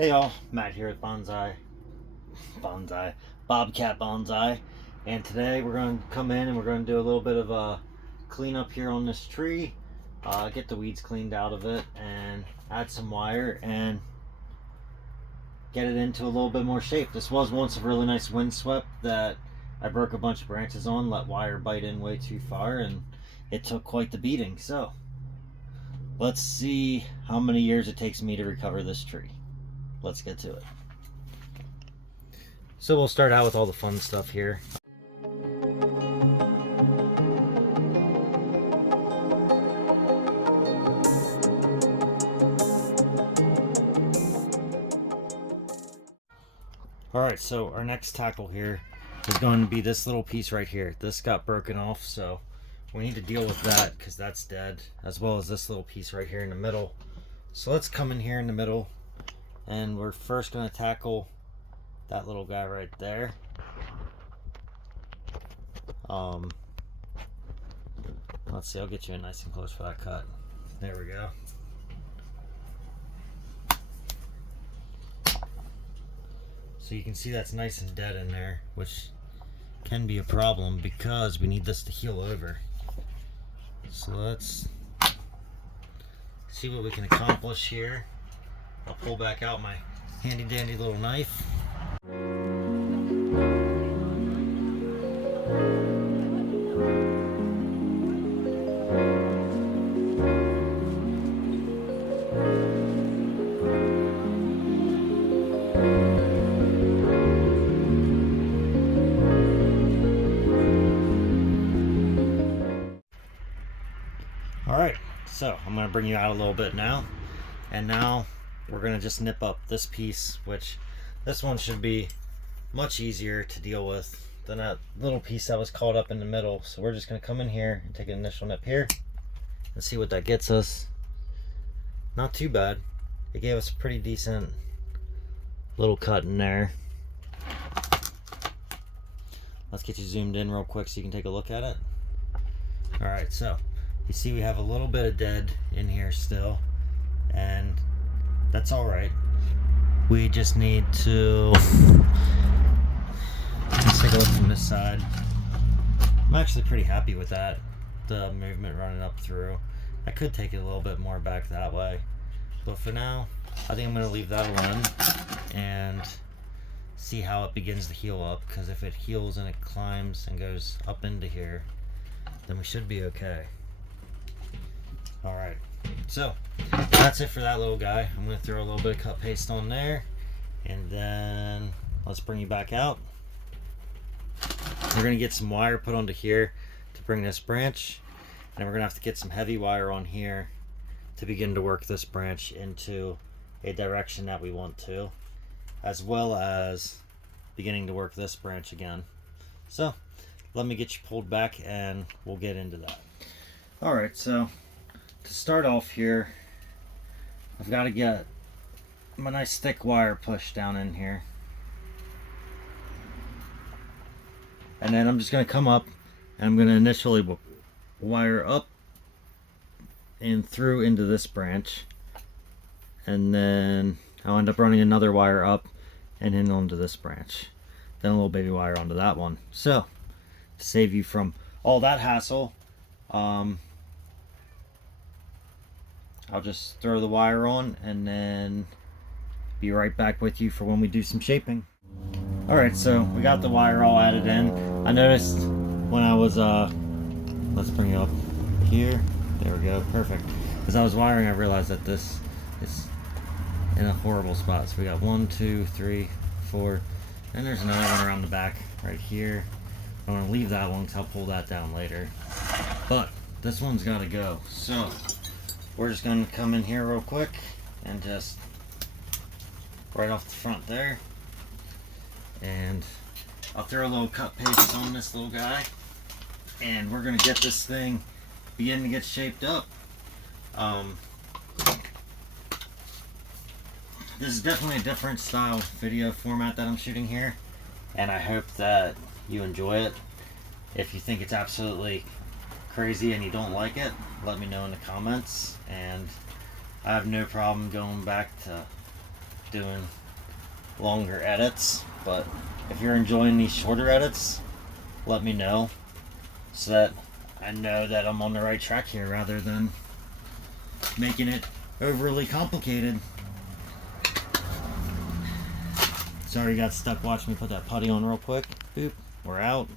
Hey y'all, Matt here at Bobcat Bonsai, and today we're going to come in and we're going to do a little bit of a cleanup here on this tree, get the weeds cleaned out of it, and add some wire and get it into a little bit more shape. This was once a really nice windswept that I broke a bunch of branches on, let wire bite in way too far, and it took quite the beating. So let's see how many years it takes me to recover this tree. Let's get to it. So we'll start out with all the fun stuff here. Alright, so our next tackle here is going to be this little piece right here. This got broken off, so we need to deal with that because that's dead, as well as this little piece right here in the middle. So let's come in here in the middle, and we're first going to tackle that little guy right there. Let's see, I'll get you in nice and close for that cut. There we go. So you can see that's nice and dead in there, which can be a problem because we need this to heal over. So let's see what we can accomplish here. I'll pull back out my handy dandy little knife. Alright, so I'm going to bring you out a little bit now, and now we're going to just nip up this piece, which this one should be much easier to deal with than that little piece that was caught up in the middle. So we're just going to come in here and take an initial nip here and see what that gets us. Not too bad. It gave us a pretty decent little cut in there. Let's get you zoomed in real quick so you can take a look at it. Alright, so you see we have a little bit of dead in here still, and that's alright. We just need to, let's take a look from this side. I'm actually pretty happy with that, the movement running up through. I could take it a little bit more back that way, but for now I think I'm going to leave that alone and see how it begins to heal up, because if it heals and it climbs and goes up into here, then we should be okay. Alright, so that's it for that little guy. I'm going to throw a little bit of cut paste on there, and then let's bring you back out. We're going to get some wire put onto here to bring this branch, and we're going to have to get some heavy wire on here to begin to work this branch into a direction that we want to, as well as beginning to work this branch again. So let me get you pulled back and we'll get into that. Alright, so to start off here, I've got to get my nice thick wire pushed down in here, and then I'm just going to come up and I'm going to initially wire up and through into this branch, and then I'll end up running another wire up and in onto this branch, then a little baby wire onto that one. So to save you from all that hassle, I'll just throw the wire on and then be right back with you for when we do some shaping. Alright, so we got the wire all added in. I noticed when I was, let's bring it up here. There we go, perfect. As I was wiring, I realized that this is in a horrible spot. So we got 1, 2, 3, 4, and there's another one around the back right here. I want to leave that one because I'll pull that down later. But this one's got to go. So we're just going to come in here real quick and just right off the front there, and I'll throw a little cut paste on this little guy, and we're going to get this thing begin to get shaped up. This is definitely a different style video format that I'm shooting here, and I hope that you enjoy it. If you think it's absolutely crazy and you don't like it, let me know in the comments, and I have no problem going back to doing longer edits, but if you're enjoying these shorter edits, let me know so that I know that I'm on the right track here rather than making it overly complicated. Sorry you got stuck watching me put that putty on real quick. Boop. We're out.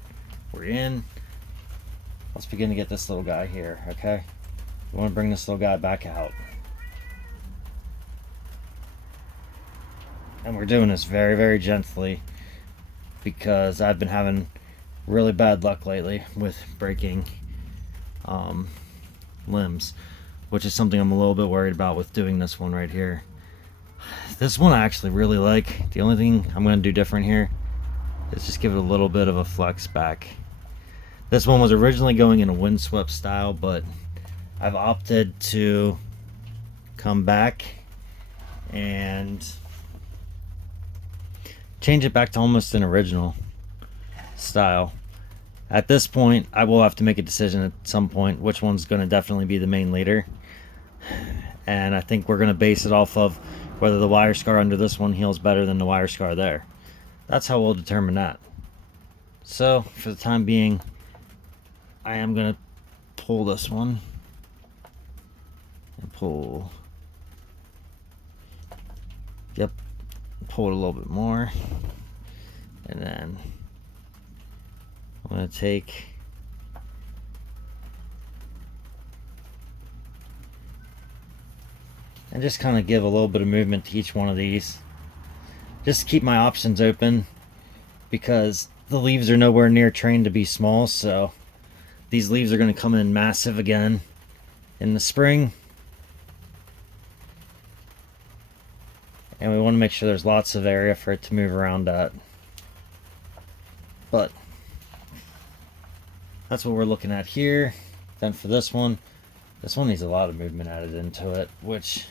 We're in. Let's begin to get this little guy here, okay? We want to bring this little guy back out. And we're doing this very, very gently because I've been having really bad luck lately with breaking limbs, which is something I'm a little bit worried about with doing this one right here. This one I actually really like. The only thing I'm going to do different here is just give it a little bit of a flex back. This one was originally going in a windswept style, but I've opted to come back and change it back to almost an original style. At this point, I will have to make a decision at some point which one's going to definitely be the main leader. And I think we're going to base it off of whether the wire scar under this one heals better than the wire scar there. That's how we'll determine that. So, for the time being, I am going to pull this one. And pull. Yep. Pull it a little bit more. And then I'm going to take and just kind of give a little bit of movement to each one of these. Just to keep my options open because the leaves are nowhere near trained to be small, so these leaves are going to come in massive again in the spring. And we want to make sure there's lots of area for it to move around at. But that's what we're looking at here. Then for this one needs a lot of movement added into it, which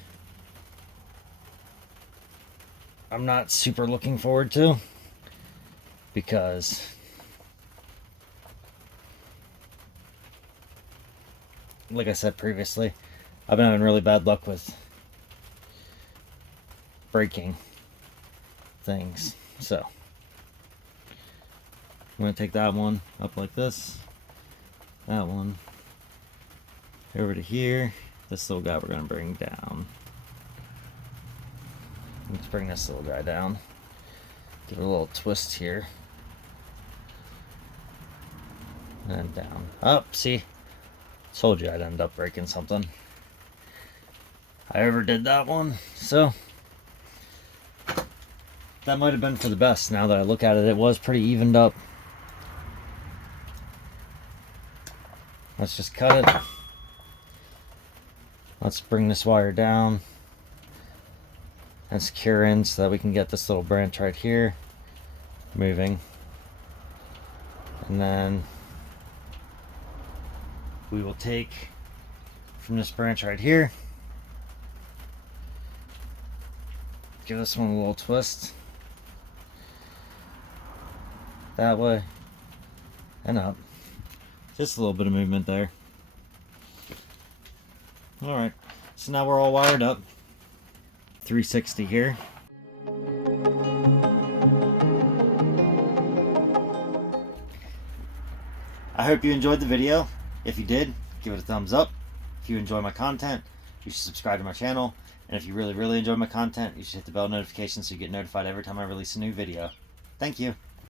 I'm not super looking forward to because like I said previously, I've been having really bad luck with breaking things. So I'm going to take that one up like this, that one over to here. This little guy we're going to bring down. Let's bring this little guy down. Give it a little twist here. And down. Up, see? Told you I'd end up breaking something. I overdid that one, so that might have been for the best. Now that I look at it, it was pretty evened up. Let's just cut it. Let's bring this wire down and secure in so that we can get this little branch right here moving. And then we will take from this branch right here, give this one a little twist that way and up. Just a little bit of movement there. Alright, so now we're all wired up. 360 here. I hope you enjoyed the video. If you did, give it a thumbs up. If you enjoy my content, you should subscribe to my channel. And if you really, really enjoy my content, you should hit the bell notification so you get notified every time I release a new video. Thank you.